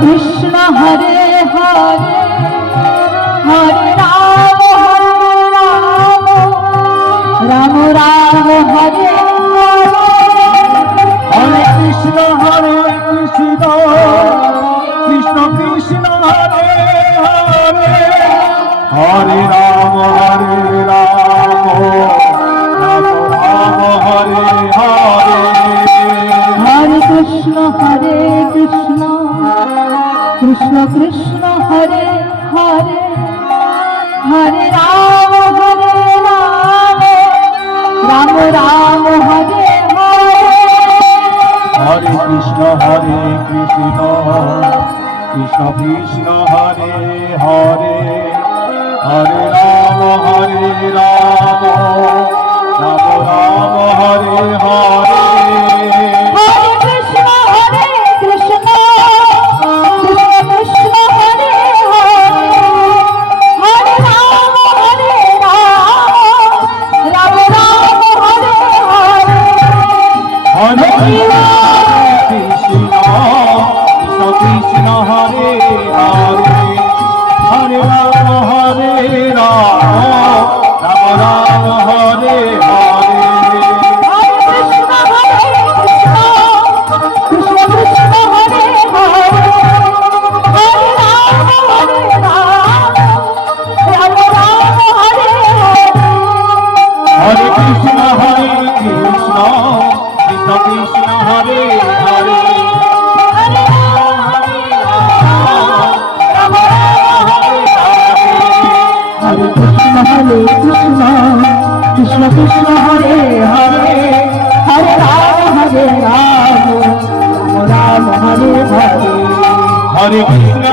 Krishna Hare Hare Hare Ram Ram Ram Hare Hare Krishna Krishna Krishna Hare Hare Hare Ram Ram Ram Hare Hare Hare Krishna Krishna Krishna Hare Hare Hare Ram Ram Ram Hare Hare Hare Krishna Krishna Krishna Hare Hare Hare Ram Ram Ram Hare Hare Hare Krishna Krishna Krishna Hare Hare Hare Ram Ram Ram Hare Hare Hare Krishna Krishna Hare Hare Hare Ram Ram Ram Hare Hare Hare Krishna Krishna Krishna Hare Hare Hare Krishna Krishna Krishna Hare Hare Hare Ram Ram Ram Hare Hare Hare Krishna